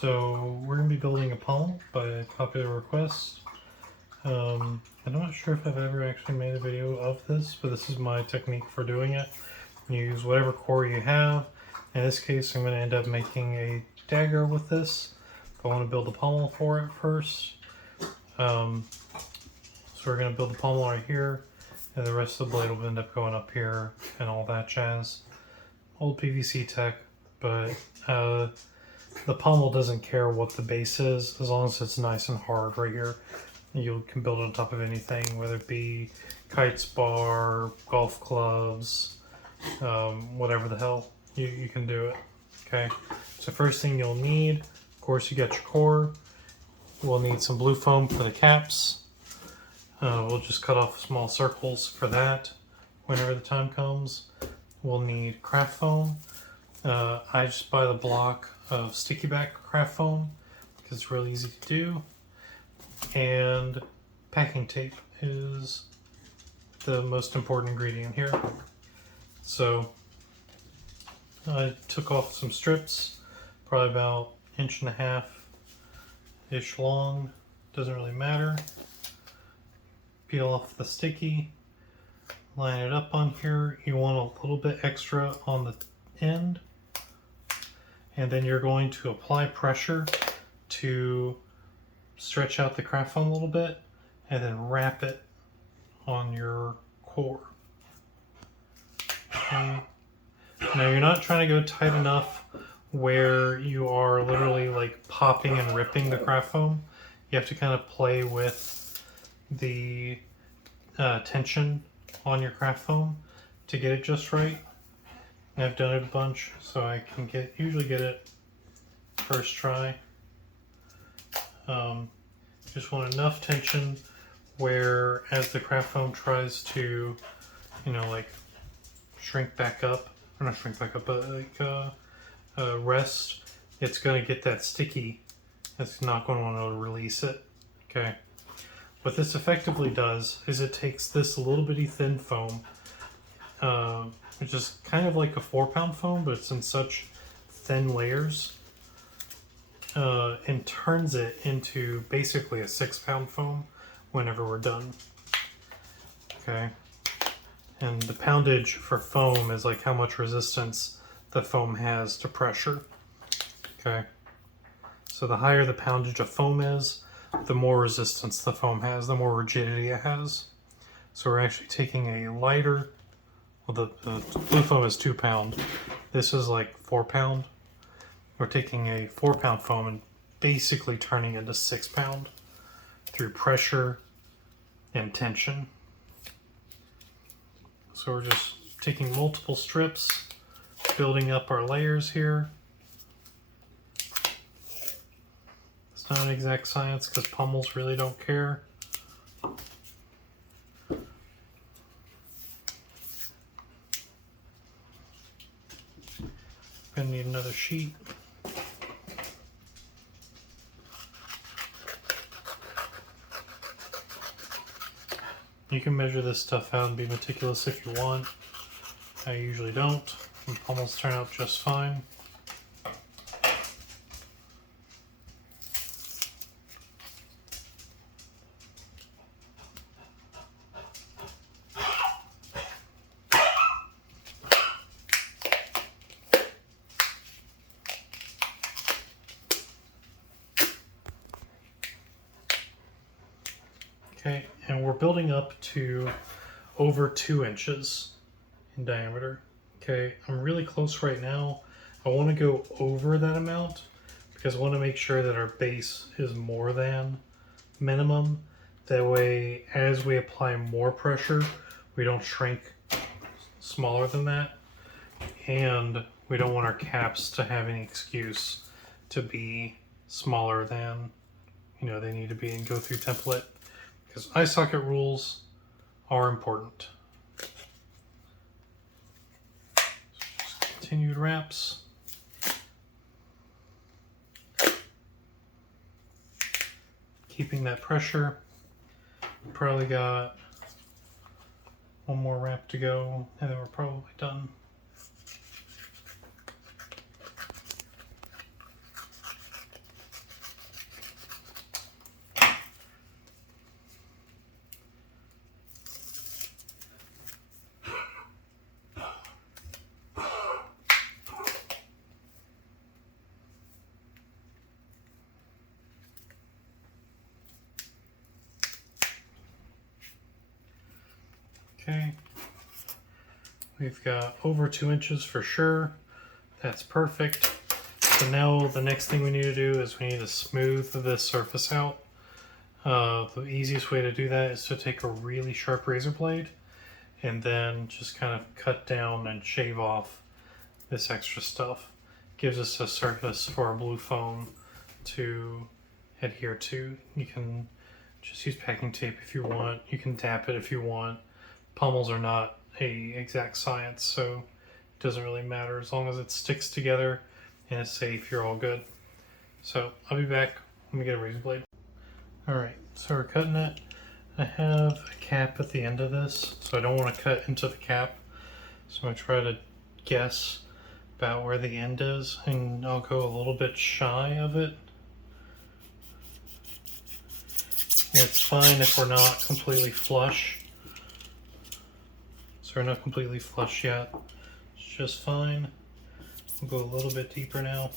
So we're going to be building a Pommel by popular request. I'm not sure if I've ever actually made a video of this, but this is my technique for doing it. You use whatever core you have. In this case, I'm going to end up making a dagger with this. I want to build a pommel for it first. So we're going to build the pommel right here, and the rest of the blade will end up going up here and all that jazz. Old PVC tech, but the pommel doesn't care what the base is, as long as it's nice and hard right here. You can build it on top of anything, whether it be kites, bar, golf clubs, whatever the hell, you can do it. Okay, so first thing you'll need, of course, you got your core. We'll need some blue foam for the caps. We'll just cut off small circles for that whenever the time comes. We'll need craft foam. I just buy the block of sticky back craft foam because it's really easy to do. And packing tape is the most important ingredient here. So I took off some strips, probably about 1.5-ish long, doesn't really matter. Peel off the sticky, line it up on here. You want a little bit extra on the end, and then you're going to apply pressure to stretch out the craft foam a little bit, and then wrap it on your core. Okay. Now you're not trying to go tight enough where you are literally like popping and ripping the craft foam. You have to kind of play with the tension on your craft foam to get it just right. And I've done it a bunch, so I can usually get it first try. Just want enough tension where as the craft foam tries to, like shrink back up, or not shrink back up, but like rest, it's going to get that sticky. It's not going to want to release it. Okay. What this effectively does is it takes this little bitty thin foam, which is kind of like a 4-pound foam, but it's in such thin layers, and turns it into basically a 6-pound foam whenever we're done. Okay. And the poundage for foam is like how much resistance the foam has to pressure. Okay. So the higher the poundage of foam is, the more resistance the foam has, the more rigidity it has. So we're actually taking a lighter, well, the blue foam is 2 pound. This is like 4 pound. We're taking a 4-pound foam and basically turning it into 6 pound through pressure and tension. So we're just taking multiple strips, building up our layers here. It's not an exact science because pommels really don't care. Gonna need another sheet. You can measure this stuff out and be meticulous if you want. I usually don't, and pommels turn out just fine. Okay, and we're building up to over 2 inches in diameter. Okay, I'm really close right now. I want to go over that amount because I want to make sure that our base is more than minimum. That way, as we apply more pressure, we don't shrink smaller than that. And we don't want our caps to have any excuse to be smaller than, they need to be and go through template. Because eye socket rules are important. So just continued wraps. Keeping that pressure. Probably got one more wrap to go, and then we're probably done. Okay. We've got over 2 inches for sure. That's perfect. So now the next thing we need to do is we need to smooth this surface out. The easiest way to do that is to take a really sharp razor blade and then just kind of cut down and shave off this extra stuff. Gives us a surface for our blue foam to adhere to. You can just use packing tape if you want. You can tap it if you want. Pommels are not a exact science, so it doesn't really matter. As long as it sticks together and is safe, you're all good. So I'll be back. Let me get a razor blade. Alright, so we're cutting it. I have a cap at the end of this, so I don't want to cut into the cap. So I'm going to try to guess about where the end is, and I'll go a little bit shy of it. It's fine if we're not completely flush. So we're not completely flush yet. It's just fine. We'll go a little bit deeper now.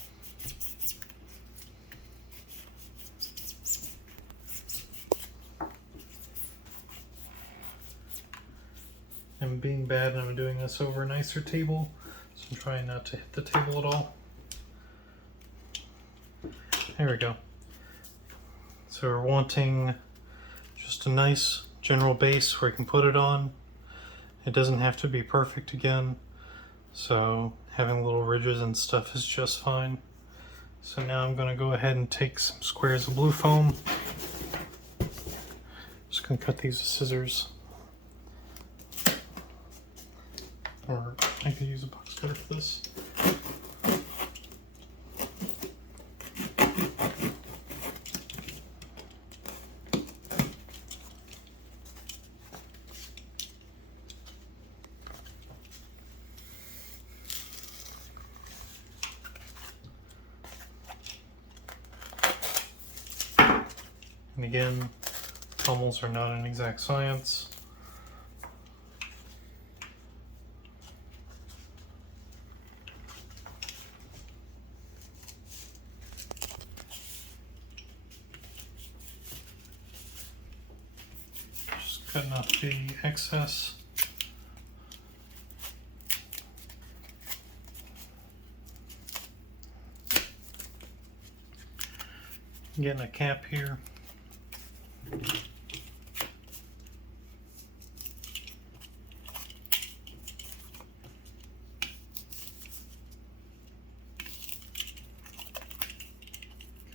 I'm being bad and I'm doing this over a nicer table, so I'm trying not to hit the table at all. There we go. So we're wanting just a nice general base where you can put it on. It doesn't have to be perfect again, so having little ridges and stuff is just fine. So now I'm going to go ahead and take some squares of blue foam. Just going to cut these with scissors. Or I could use a box cutter for this. And again, pommels are not an exact science. Cutting off the excess. Getting a cap here.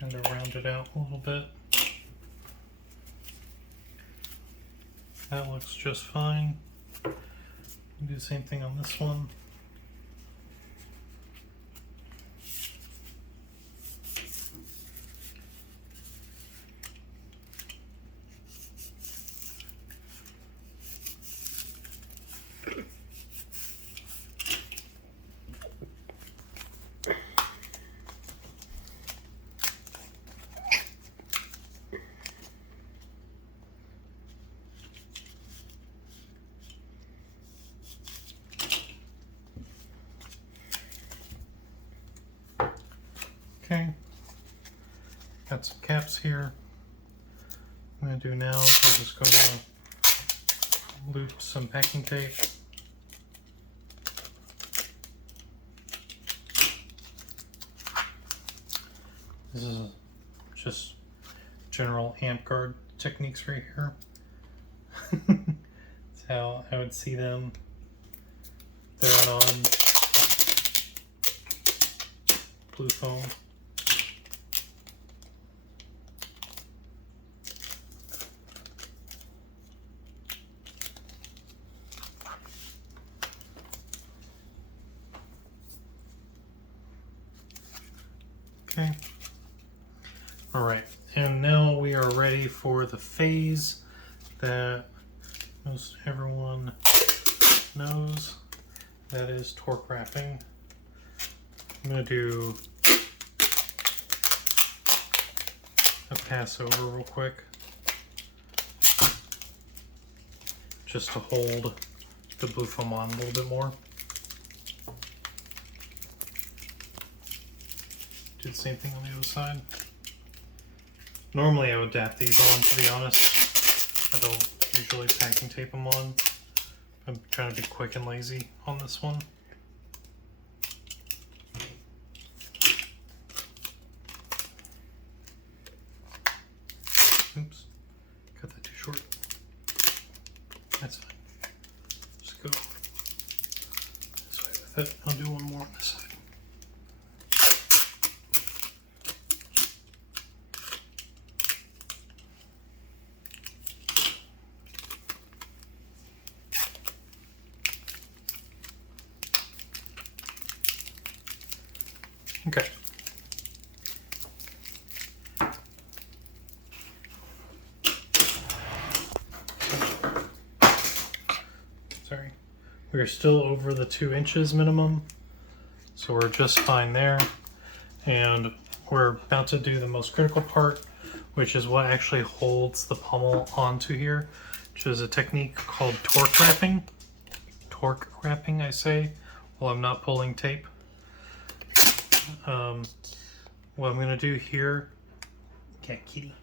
Kind of round it out a little bit. That looks just fine. Do the same thing on this one. Okay, got some caps here. What I'm going to do now is I'm just going to loop some packing tape. This is just general amp guard techniques right here. That's how I would see them. They're on blue foam. Okay. All right, and now we are ready for the phase that most everyone knows. That is torque wrapping. I'm going to do a pass over real quick, just to hold the blue foam on a little bit more. Do the same thing on the other side. Normally I would dap these on, to be honest. I don't usually packing tape them on, I'm trying to be quick and lazy on this one. Oops, cut that too short. That's fine. Just go this way with it. I'll do one more on this side. Okay. Sorry. We're still over the 2 inches minimum, so we're just fine there. And we're about to do the most critical part, which is what actually holds the pommel onto here, which is a technique called torque wrapping. Torque wrapping, I say, while I'm not pulling tape. What I'm going to do here, kitty.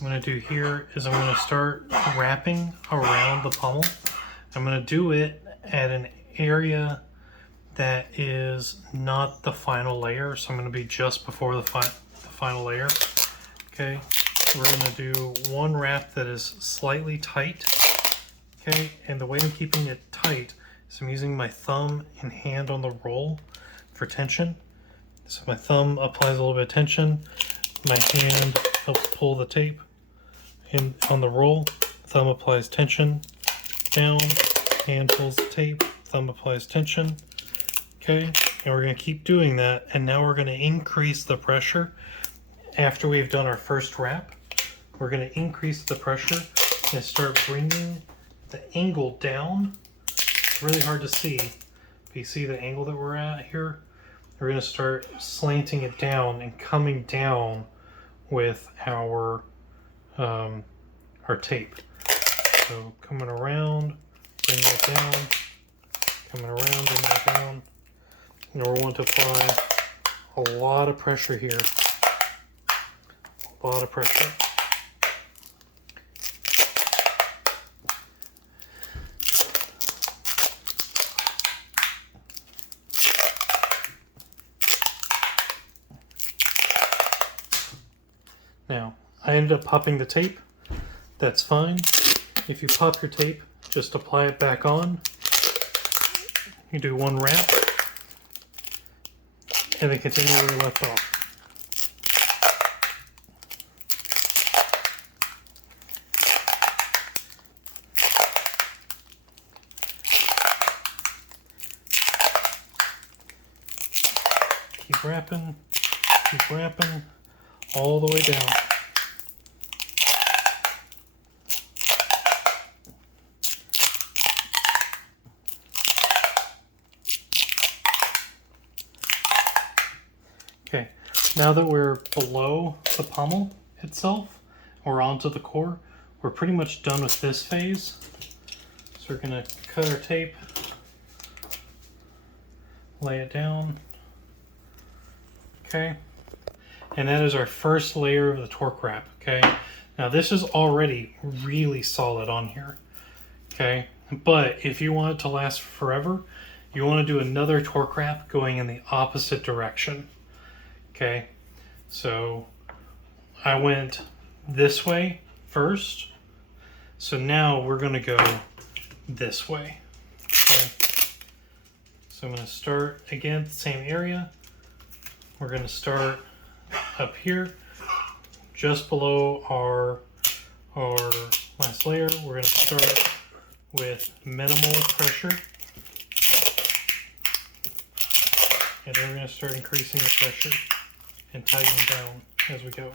I'm going to do here is I'm going to start wrapping around the pommel. I'm going to do it at an area that is not the final layer, so I'm going to be just before the final layer. Okay, we're going to do one wrap that is slightly tight. Okay, and the way I'm keeping it tight is I'm using my thumb and hand on the roll for tension. So my thumb applies a little bit of tension, my hand helps pull the tape in on the roll, thumb applies tension, down, hand pulls the tape, thumb applies tension. Okay, and we're going to keep doing that, and now we're going to increase the pressure after we've done our first wrap. We're going to increase the pressure and start bringing the angle down. It's really hard to see, but you see the angle that we're at here? We're going to start slanting it down and coming down with our tape. So coming around, bringing it down, coming around, bringing it down. And we want to apply a lot of pressure here. A lot of pressure. Now, I ended up popping the tape. That's fine. If you pop your tape, just apply it back on. You do one wrap, and then continue where you left off. Keep wrapping, all the way down. Okay, now that we're below the pommel itself, or onto the core, we're pretty much done with this phase. So we're gonna cut our tape, lay it down, okay? And that is our first layer of the torque wrap, okay? Now this is already really solid on here, okay? But if you want it to last forever, you wanna do another torque wrap going in the opposite direction. Okay, so I went this way first, so now we're going to go this way. Okay, so I'm going to start again the same area. We're going to start up here, just below our last layer. We're going to start with minimal pressure, and then we're going to start increasing the pressure and tighten down as we go.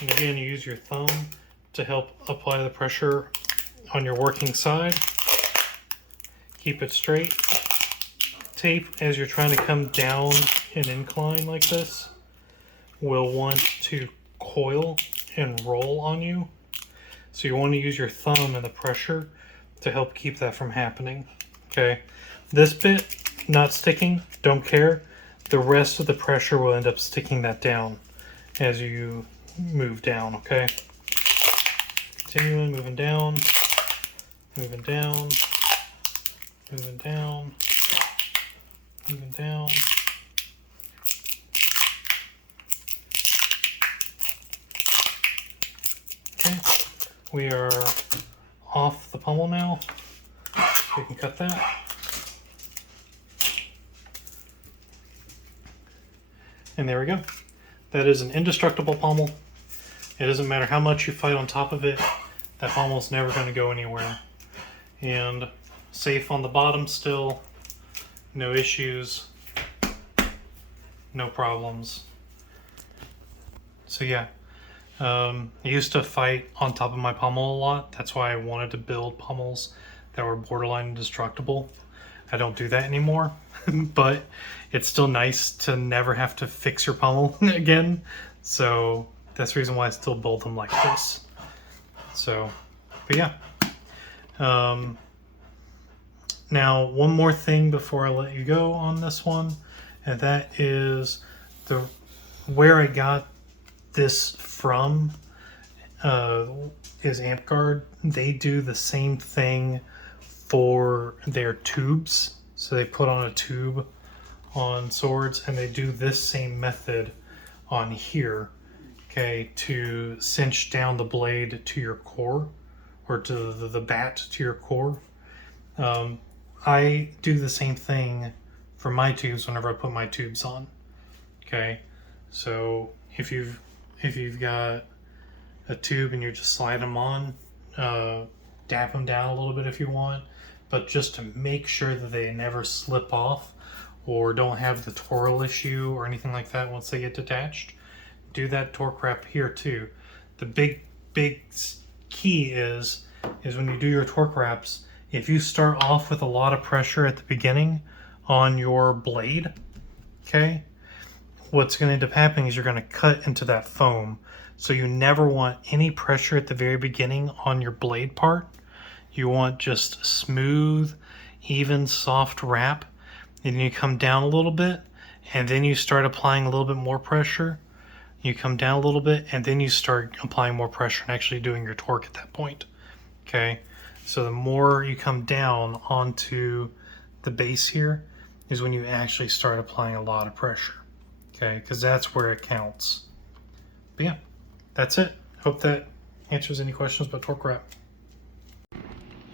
And again, you use your thumb to help apply the pressure on your working side. Keep it straight. Tape, as you're trying to come down an incline like this, will want to coil and roll on you. So you want to use your thumb and the pressure to help keep that from happening. Okay, this bit not sticking, don't care. The rest of the pressure will end up sticking that down as you move down, okay? Continuing, moving down. moving down, moving down, moving down. Okay, we are off the pommel now. We can cut that. And there we go. That is an indestructible pommel. It doesn't matter how much you fight on top of it, that pommel's never going to go anywhere. And safe on the bottom still, no issues, no problems. So yeah, I used to fight on top of my pommel a lot. That's why I wanted to build pommels that were borderline indestructible. I don't do that anymore, but it's still nice to never have to fix your pommel again. So that's the reason why I still build them like this. So, but yeah. Now, one more thing before I let you go on this one, and that is where I got this from is AmpGuard. They do the same thing for their tubes. So they put on a tube on swords, and they do this same method on here, okay, to cinch down the blade to your core, or to the bat to your core. I do the same thing for my tubes whenever I put my tubes on. Okay, so if you've got a tube and you just slide them on, dab them down a little bit if you want, but just to make sure that they never slip off or don't have the twirl issue or anything like that once they get detached, do that torque wrap here too. The big key is when you do your torque wraps, if you start off with a lot of pressure at the beginning on your blade, okay, what's going to end up happening is you're going to cut into that foam. So you never want any pressure at the very beginning on your blade part. You want just smooth, even, soft wrap. And then you come down a little bit, and then you start applying a little bit more pressure. You come down a little bit, and then you start applying more pressure and actually doing your torque at that point. Okay, so the more you come down onto the base here is when you actually start applying a lot of pressure. Okay, because that's where it counts. But yeah, that's it. Hope that answers any questions about torque wrap.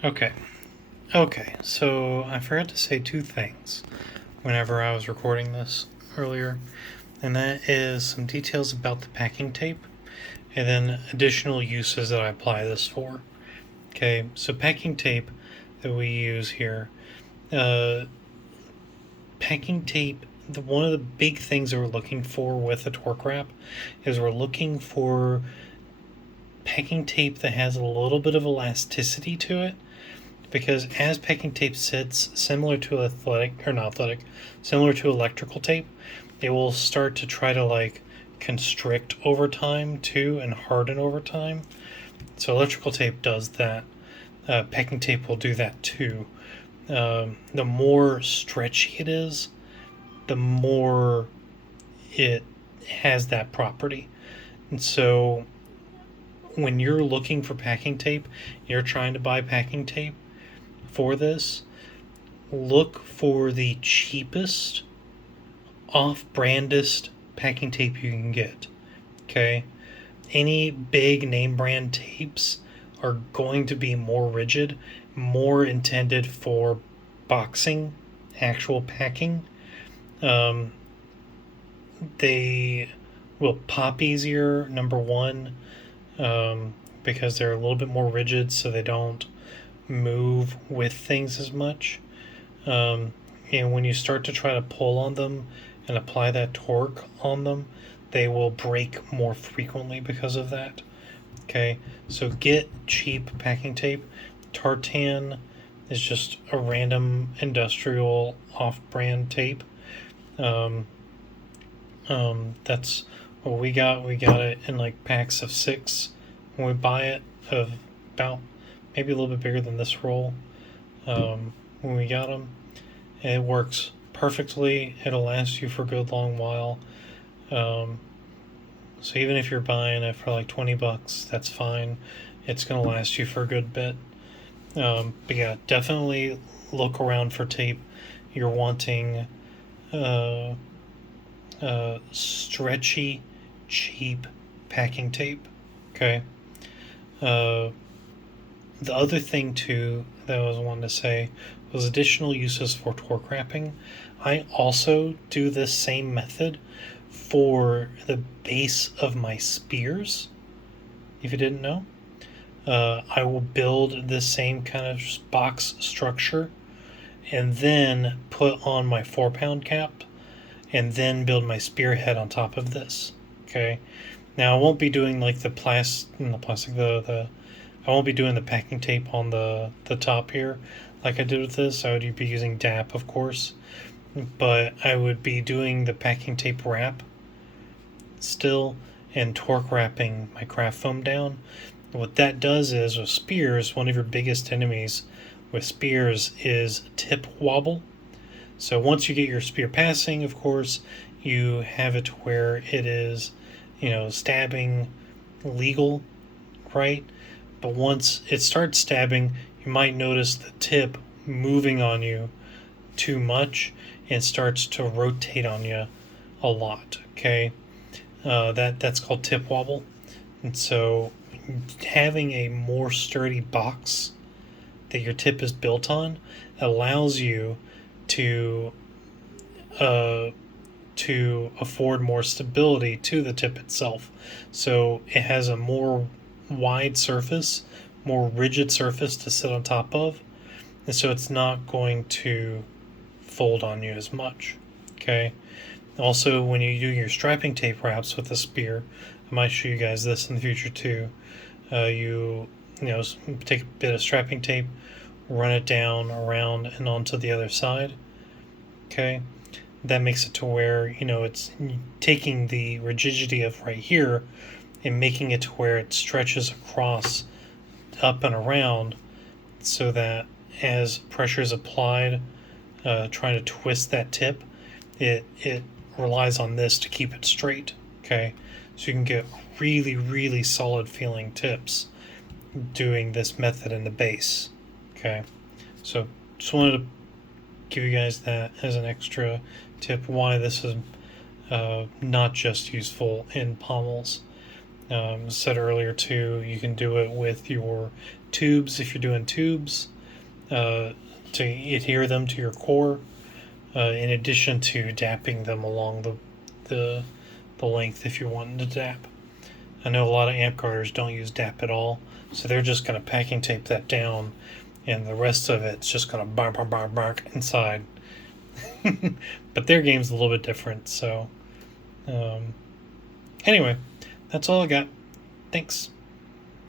Okay, so I forgot to say two things whenever I was recording this earlier, and that is some details about the packing tape and then additional uses that I apply this for. Okay, so packing tape that we use here, packing tape, one of the big things that we're looking for with a torque wrap is we're looking for packing tape that has a little bit of elasticity to it, because as packing tape sits, similar to similar to electrical tape, it will start to try to like constrict over time too and harden over time. So electrical tape does that. Packing tape will do that too. The more stretchy it is, the more it has that property. And so when you're looking for packing tape, you're trying to buy packing tape for this, look for the cheapest, off-brandest packing tape you can get. Okay? Any big name brand tapes are going to be more rigid, more intended for boxing, actual packing. They will pop easier, number one, because they're a little bit more rigid, so they don't move with things as much. And when you start to try to pull on them and apply that torque on them, they will break more frequently because of that. Okay, so get cheap packing tape. Tartan is just a random industrial off-brand tape. That's what we got. We got it in like packs of 6 when we buy it, of about maybe a little bit bigger than this roll when we got them. And it works perfectly. It'll last you for a good long while. So even if you're buying it for like $20, that's fine. It's going to last you for a good bit. But yeah, definitely look around for tape. You're wanting uh, stretchy, cheap packing tape. Okay. Uh, the other thing too that I was wanting to say was additional uses for torque wrapping. I also do this same method for the base of my spears. If you didn't know, I will build this same kind of box structure and then put on my 4 pound cap and then build my spearhead on top of this. Okay. Now I won't be doing like the plastic, the I won't be doing the packing tape on the top here like I did with this. I would be using DAP, of course, but I would be doing the packing tape wrap still and torque wrapping my craft foam down. What that does is with spears, one of your biggest enemies with spears is tip wobble. So once you get your spear passing, of course, you have it where it is, stabbing legal, right? But once it starts stabbing, you might notice the tip moving on you too much and starts to rotate on you a lot. Okay, that's called tip wobble, and so having a more sturdy box that your tip is built on allows you to uh, to afford more stability to the tip itself. So it has a more wide surface, more rigid surface to sit on top of, and so it's not going to fold on you as much. Okay. Also, when you do your strapping tape wraps with a spear, I might show you guys this in the future too. You take a bit of strapping tape, run it down, around, and onto the other side. Okay, that makes it to where it's taking the rigidity of right here and making it to where it stretches across, up and around, so that as pressure is applied, trying to twist that tip, it relies on this to keep it straight. Okay, so you can get really, really solid feeling tips doing this method in the base. Okay, so just wanted to give you guys that as an extra tip why this is not just useful in pommels. Said earlier too, you can do it with your tubes if you're doing tubes to adhere them to your core. In addition to dapping them along the length if you're wanting to dap. I know a lot of amp guarders don't use dap at all, so they're just going to packing tape that down, and the rest of it's just going to bark inside. But their game's a little bit different, so anyway, that's all I got. Thanks.